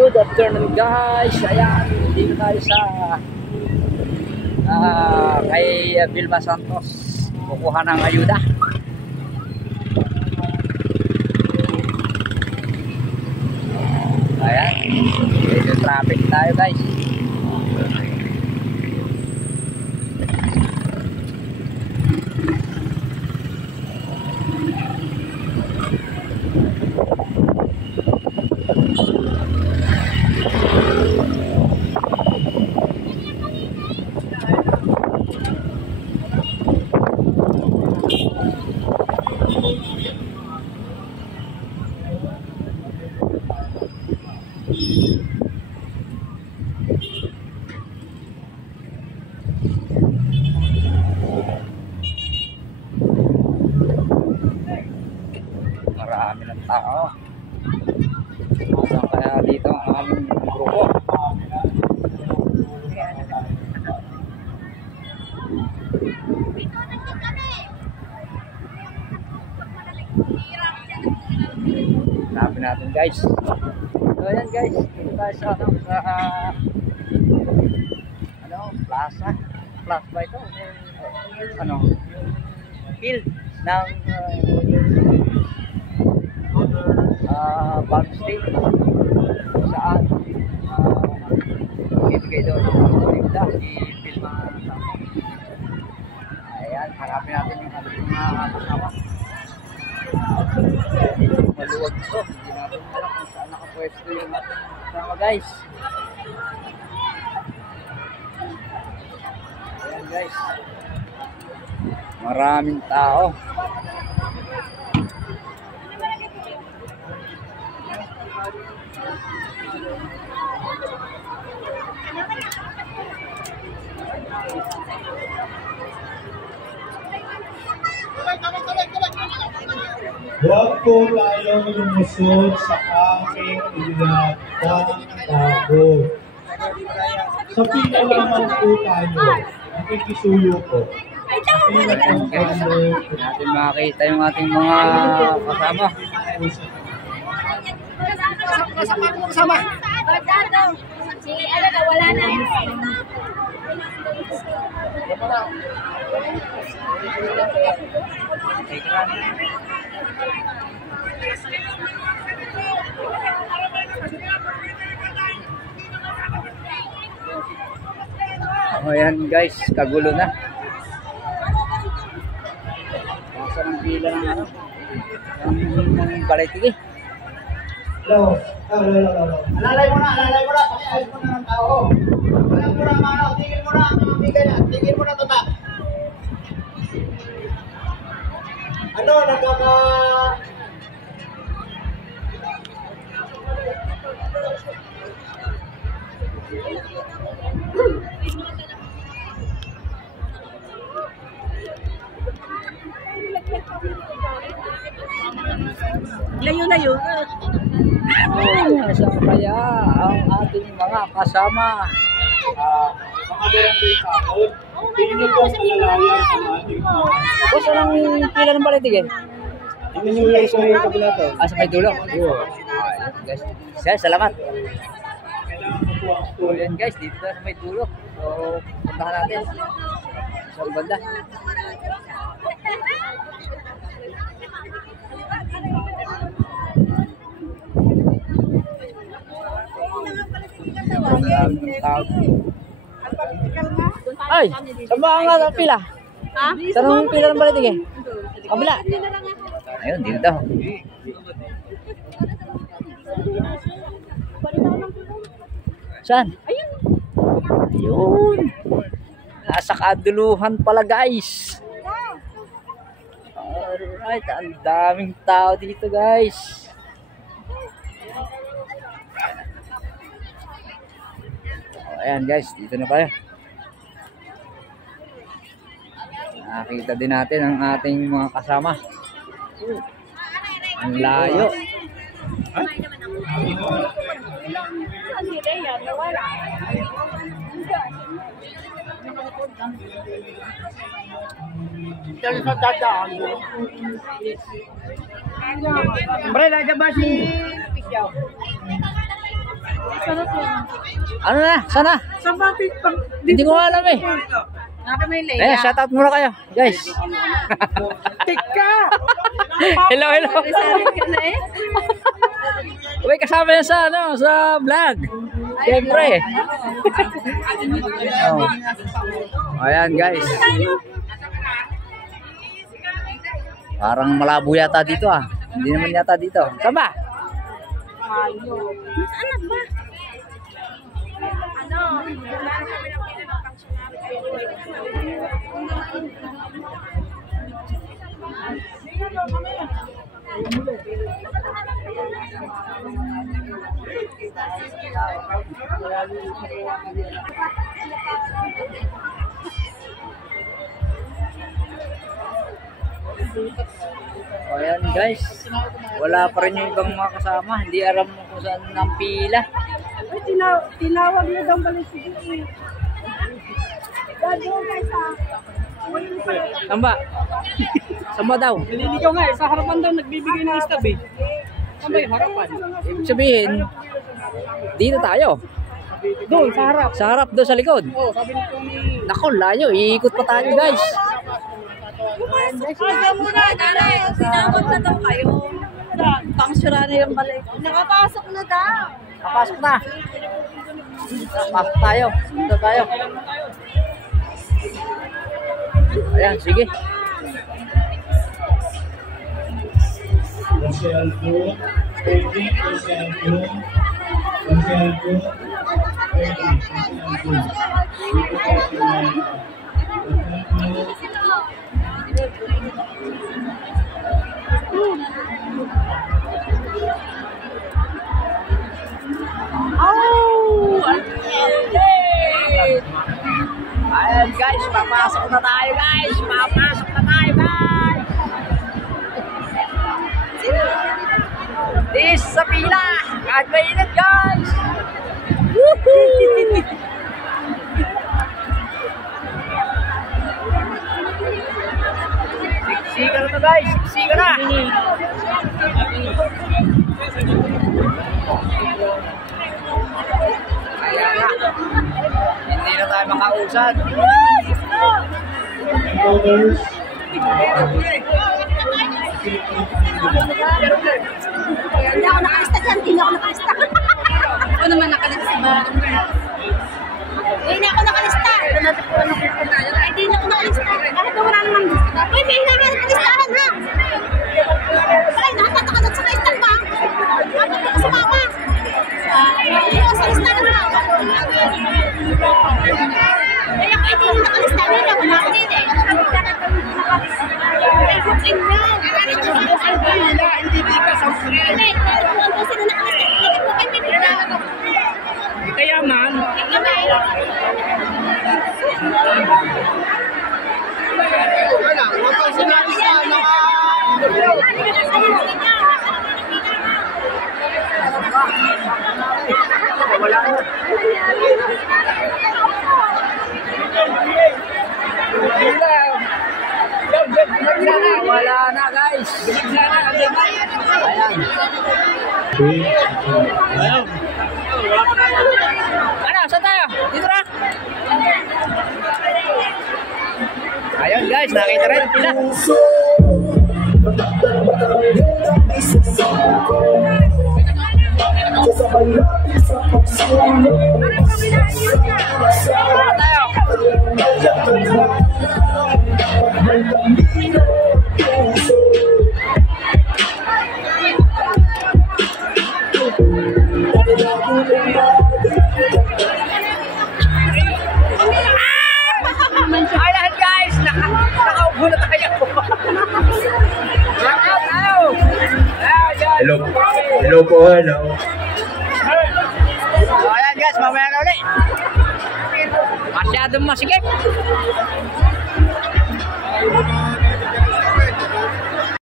Good afternoon guys. Ayan, dito tayo sa kay Vilma Santos. Kukuha ng ayuda. Ayan, dito traffic tayo guys. Marami ng tao. Saan kaya dito ang aming grupo? Hanapin natin guys. So ayan guys, dito tayo sa plaza. Plaza ba ito? Field ng Farm State saan ibigay daw ng ayuda si Vilma Santos. Ayan, harapin natin yung ating mga kasama. Maluwag ito, hindi natin alam kung saan nakapwesto yung ating kasama guys. Ayan guys, maraming tao. Huwag po tayong lumusot sa aking pinagtago. Sa pila naman po tayo, nakikisuyo po. Natin makita yung ating mga kasama. Kasama. Si ano na wala na yun. Oh, ayan guys, kagulo na. Basta ng pila ng ng balitige. Alalay mo na, pakiayos mo na ng tao. Walang mo na mano, tigil mo na ang mga bigay na, tigil mo na tata. Ano, nagkaka... Layo-layo. Saan kaya ang ating mga kasama? Mga barangay kahon, tingin niyo po malalayan ang ating mga... Boss, anong pila ng balitige? Hindi niyo yung sa may kabila to. Sa may dulo? Guys, salamat. Kailangan mo po ang So yan guys, dito na sa may dulo. So, puntahan natin. Sa banda. Ay, saan ba ang pila? Ha? Saan ang pila ng balitige? Kabila. Ayun, dito daw. Saan? Ayun. Nasa kaduluhan pala guys. Alright, ang daming tao dito guys. Ayan guys, dito na tayo. Nakita din natin ang ating mga kasama. Ang layo. Pre, nandiyan ba si Pisyaw? Ano na? Sana? Hindi ko alam eh. Eh, shout out muna kayo, guys. Tika! Hello, hello. Uy, kasama yan sa, ano, sa vlog. Siyempre. Oh. Ayan, guys. Parang malabo yata dito ah. Hindi naman yata dito. Saan ba? Anak ba? Ano? O ayan guys, wala pa rin yung ibang mga kasama. Hindi alam mo kung saan ang pila. Ay, tinawag na daw balik sige. Dadyo guys ha. Saan ba? Saan ba daw? Naliligaw nga eh, sa harapan daw nagbibigay ng stab eh. Saan ba yung harapan? Ibig sabihin, dito tayo. Doon, sa harap. Sa harap doon sa likod. Oo, sabi nito ni... Nako, layo. Iikot pa tayo guys. Ayaw muna, nanay. Tinawag na daw kayo. Pangsura na yung balik. Nakapasok na daw. Papasok na. Pasok tayo. Dito tayo. Ayan, sige. Roseldo, waiting, Roseldo, Roseldo, waiting, Ayan guys, papasok na tayo guys. Papasok na tayo guys. This sa pila. Kahit mainit guys. Woohoo! Siksika na to guys. Siksika na. Ayan na. Hindi na tayo makausad. others, Hindi ako nakalista dyan. Hindi ako nakalista. Ako naman nakalista ba? Hindi ako nakalista. Hindi ako nakalista. Bakit wala naman lista? Uy, may hinahanap na listahan ha. Ay, nakatatakadat sa listahan ba? Bakit ka sumama? Hindi ako sa listahan ha. Kaya ako hindi nakalista. Hindi ako nakalista. Ay, booking na. Hindi ka sa Hindi, kung sino nakalista. Kaya man, Wala na guys. Ayan. Ano, saan tayo? Dito na. Ayun guys, nakita rin pila. Ayan guys, nakaupo na tayo. hello, hello po, hello. Ayan guys, mamaya na ulit. Masyadong masikip.